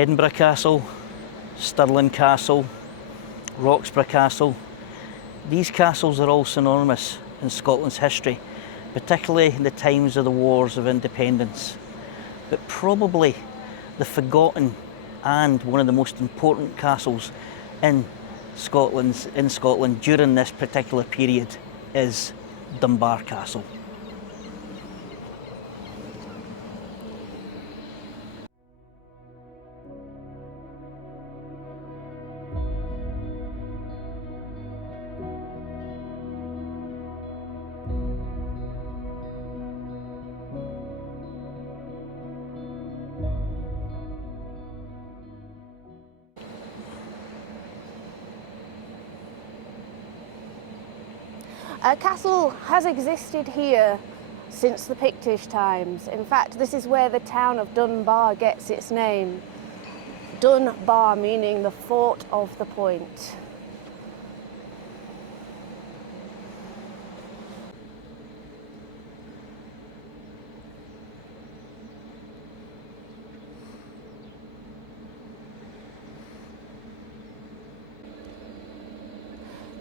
Edinburgh Castle, Stirling Castle, Roxburgh Castle. These castles are all synonymous in Scotland's history, particularly in the times of the Wars of Independence. But probably the forgotten and one of the most important castles in Scotland during this particular period is Dunbar Castle. A castle has existed here since the Pictish times. In fact, this is where the town of Dunbar gets its name. Dunbar meaning the fort of the point.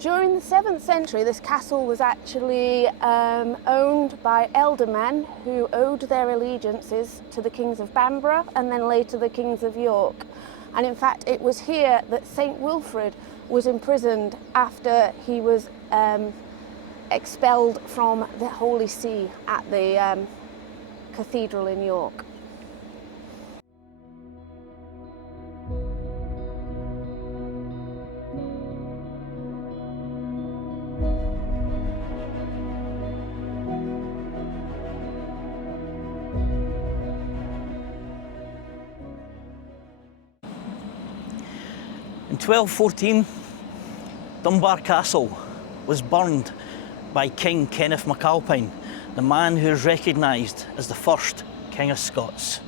During the 7th century, this castle was actually owned by ealdormen who owed their allegiances to the kings of Bamborough and then later the kings of York. And in fact, it was here that St. Wilfrid was imprisoned after he was expelled from the Holy See at the cathedral in York. In 1214, Dunbar Castle was burned by King Kenneth MacAlpine, the man who is recognised as the first King of Scots.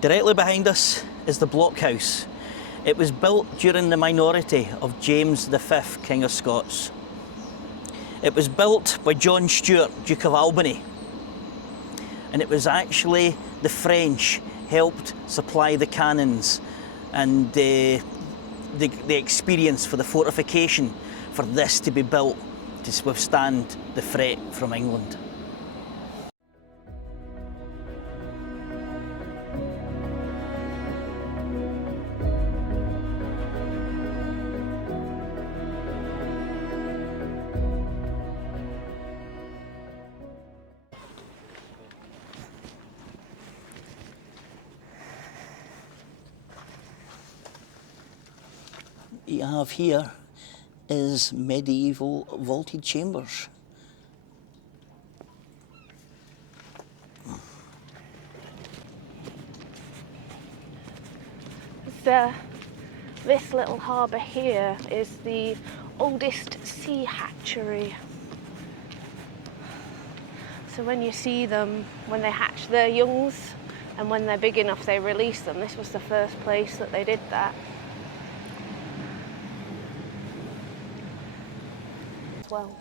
Directly behind us is the blockhouse. It was built during the minority of James V, King of Scots. It was built by John Stuart, Duke of Albany. And it was actually the French helped supply the cannons and the experience for the fortification for this to be built to withstand the threat from England. What you have here is medieval vaulted chambers. This little harbour here is the oldest sea hatchery. So when you see them, when they hatch their youngs and when they're big enough they release them, this was the first place that they did that. Well.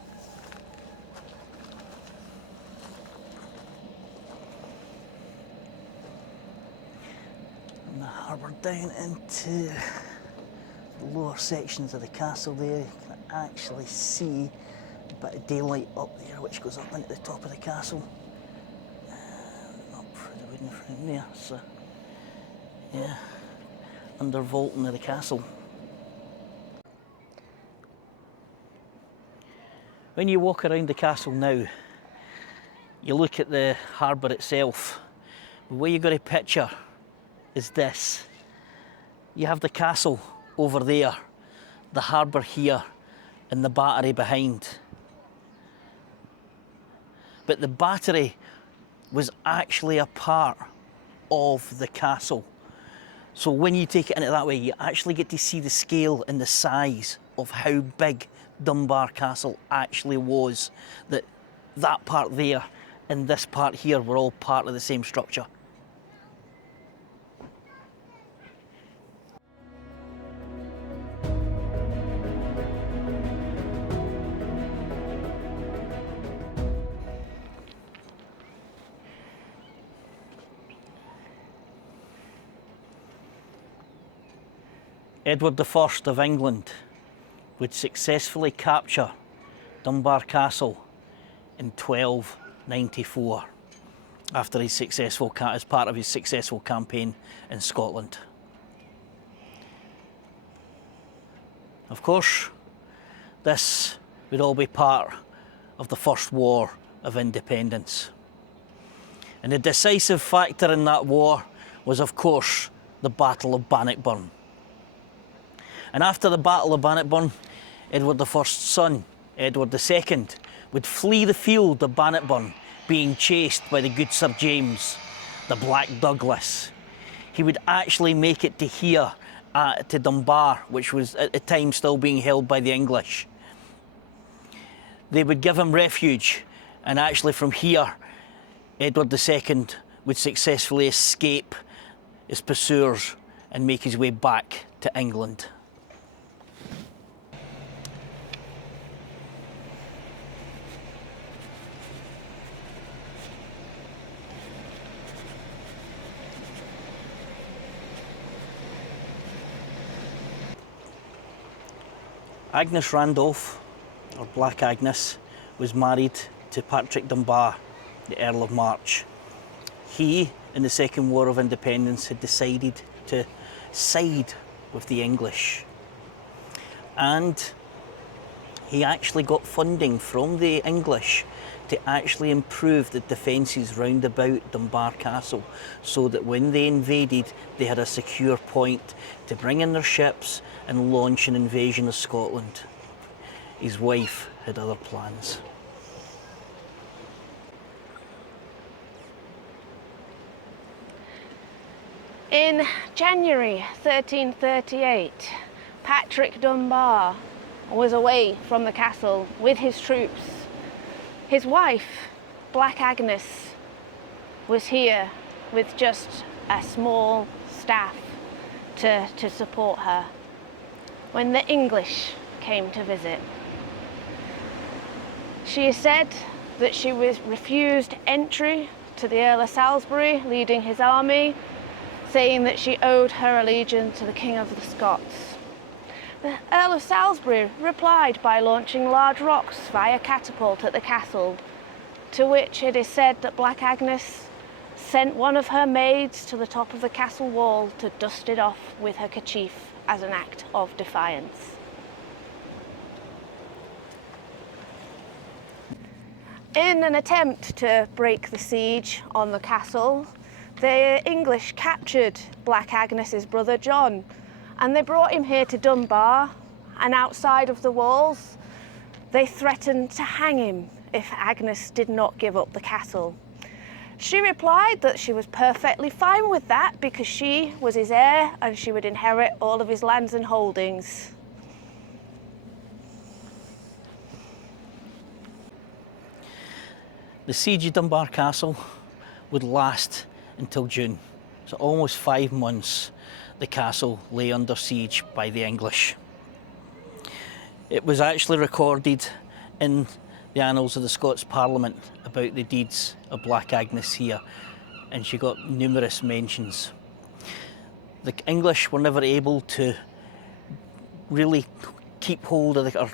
And the harbour down into the lower sections of the castle there, you can actually see a bit of daylight up there which goes up into the top of the castle. Up through the wooden frame there, so yeah, under vaulting of the castle. When you walk around the castle now, you look at the harbour itself. What you've got to picture is this. You have the castle over there, the harbour here, and the battery behind. But the battery was actually a part of the castle. So when you take it in it that way, you actually get to see the scale and the size of how big Dunbar Castle actually was, that part there and this part here were all part of the same structure. Edward I of England would successfully capture Dunbar Castle in 1294 after his as part of his successful campaign in Scotland. Of course, this would all be part of the First War of Independence. And the decisive factor in that war was, of course, the Battle of Bannockburn. And after the Battle of Bannockburn, Edward I's son, Edward II, would flee the field of Bannockburn, being chased by the good Sir James, the Black Douglas. He would actually make it to here, to Dunbar, which was at the time still being held by the English. They would give him refuge, and actually from here, Edward II would successfully escape his pursuers and make his way back to England. Agnes Randolph, or Black Agnes, was married to Patrick Dunbar, the Earl of March. He, in the Second War of Independence, had decided to side with the English. And he actually got funding from the English to actually improve the defences round about Dunbar Castle, so that when they invaded, they had a secure point to bring in their ships and launch an invasion of Scotland. His wife had other plans. In January 1338, Patrick Dunbar was away from the castle with his troops. His wife, Black Agnes, was here with just a small staff to support her when the English came to visit. She is said that she was refused entry to the Earl of Salisbury leading his army, saying that she owed her allegiance to the King of the Scots. The Earl of Salisbury replied by launching large rocks via catapult at the castle, to which it is said that Black Agnes sent one of her maids to the top of the castle wall to dust it off with her kerchief as an act of defiance. In an attempt to break the siege on the castle, the English captured Black Agnes's brother John, and they brought him here to Dunbar, and outside of the walls they threatened to hang him if Agnes did not give up the castle. She replied that she was perfectly fine with that because she was his heir and she would inherit all of his lands and holdings. The siege of Dunbar Castle would last until June, so almost 5 months the castle lay under siege by the English. It was actually recorded in the annals of the Scots Parliament about the deeds of Black Agnes here, and she got numerous mentions. The English were never able to really keep hold of or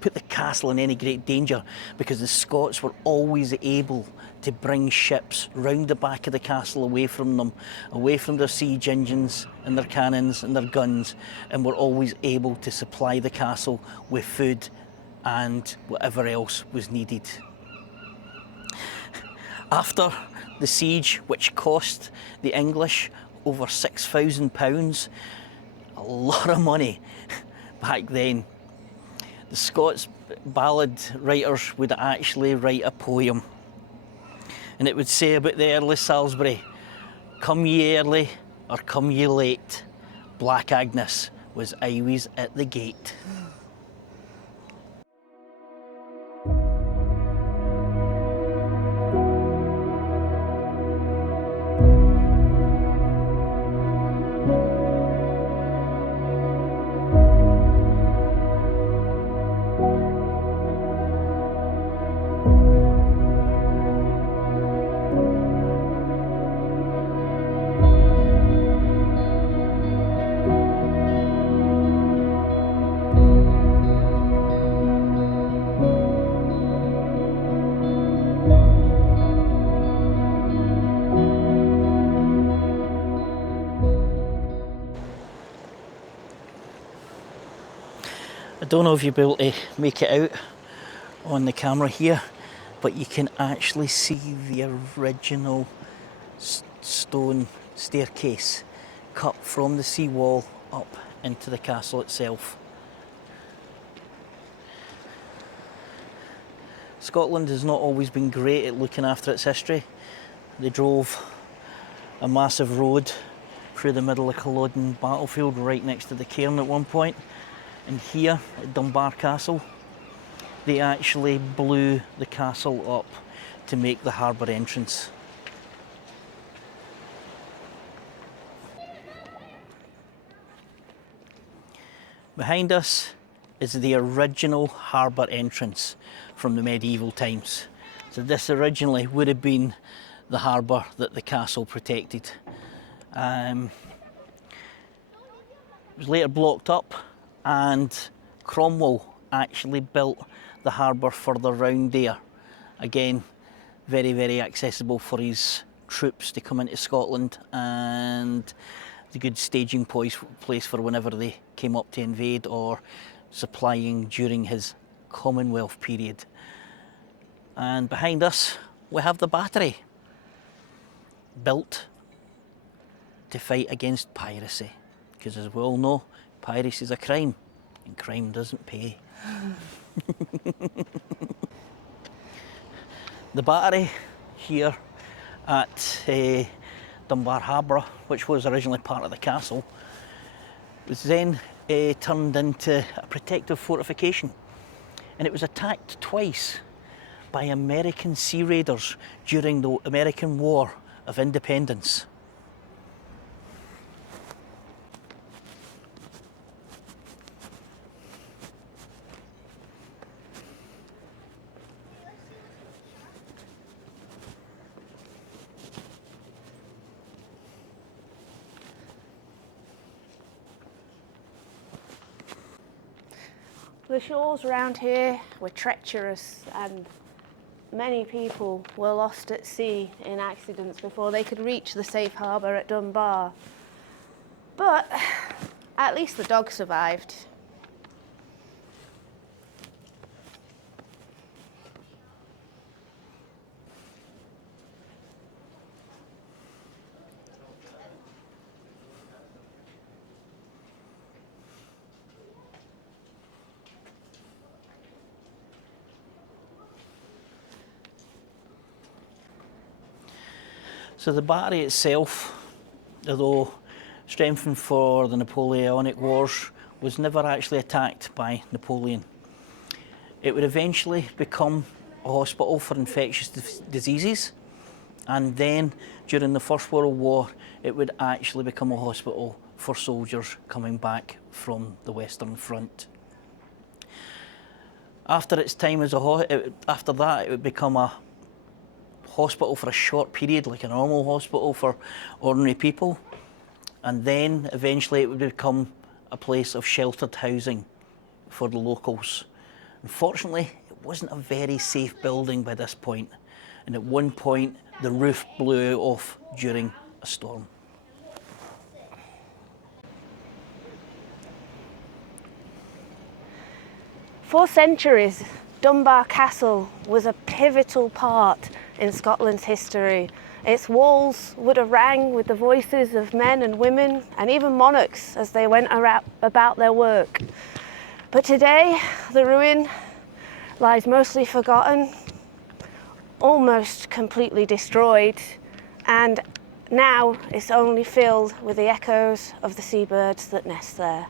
put the castle in any great danger, because the Scots were always able to bring ships round the back of the castle away from them, away from their siege engines and their cannons and their guns, and were always able to supply the castle with food and whatever else was needed. After the siege, which cost the English over £6,000, a lot of money back then, the Scots ballad writers would actually write a poem, and it would say about the Earl of Salisbury, "Come ye early or come ye late, Black Agnes was always at the gate." don't know if you'll be able to make it out on the camera here, but you can actually see the original stone staircase cut from the seawall up into the castle itself. Scotland has not always been great at looking after its history. They drove a massive road through the middle of Culloden battlefield right next to the cairn at one point. And here at Dunbar Castle, they actually blew the castle up to make the harbour entrance. Behind us is the original harbour entrance from the medieval times. So this originally would have been the harbour that the castle protected. It was later blocked up, and Cromwell actually built the harbour further round there. Again, very, very accessible for his troops to come into Scotland, and a good staging place for whenever they came up to invade or supplying during his Commonwealth period. And behind us we have the battery, built to fight against piracy, because as we all know, piracy is a crime and crime doesn't pay. The battery here at Dunbar Harbour, which was originally part of the castle, was then turned into a protective fortification, and it was attacked twice by American sea raiders during the American War of Independence. The shores around here were treacherous, and many people were lost at sea in accidents before they could reach the safe harbour at Dunbar. But at least the dog survived. So the battery itself, although strengthened for the Napoleonic Wars, was never actually attacked by Napoleon. It would eventually become a hospital for infectious diseases, and then during the First World War it would actually become a hospital for soldiers coming back from the Western Front. After its time as after that, it would become a hospital for a short period, like a normal hospital for ordinary people, and then eventually it would become a place of sheltered housing for the locals. Unfortunately, it wasn't a very safe building by this point, and at one point the roof blew off during a storm. For centuries, Dunbar Castle was a pivotal part in Scotland's history. Its walls would have rang with the voices of men and women and even monarchs as they went about their work. But today, the ruin lies mostly forgotten, almost completely destroyed, and now it's only filled with the echoes of the seabirds that nest there.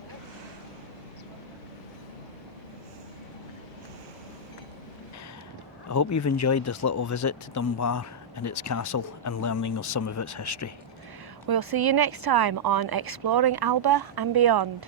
I hope you've enjoyed this little visit to Dunbar and its castle and learning of some of its history. We'll see you next time on Exploring Alba and Beyond.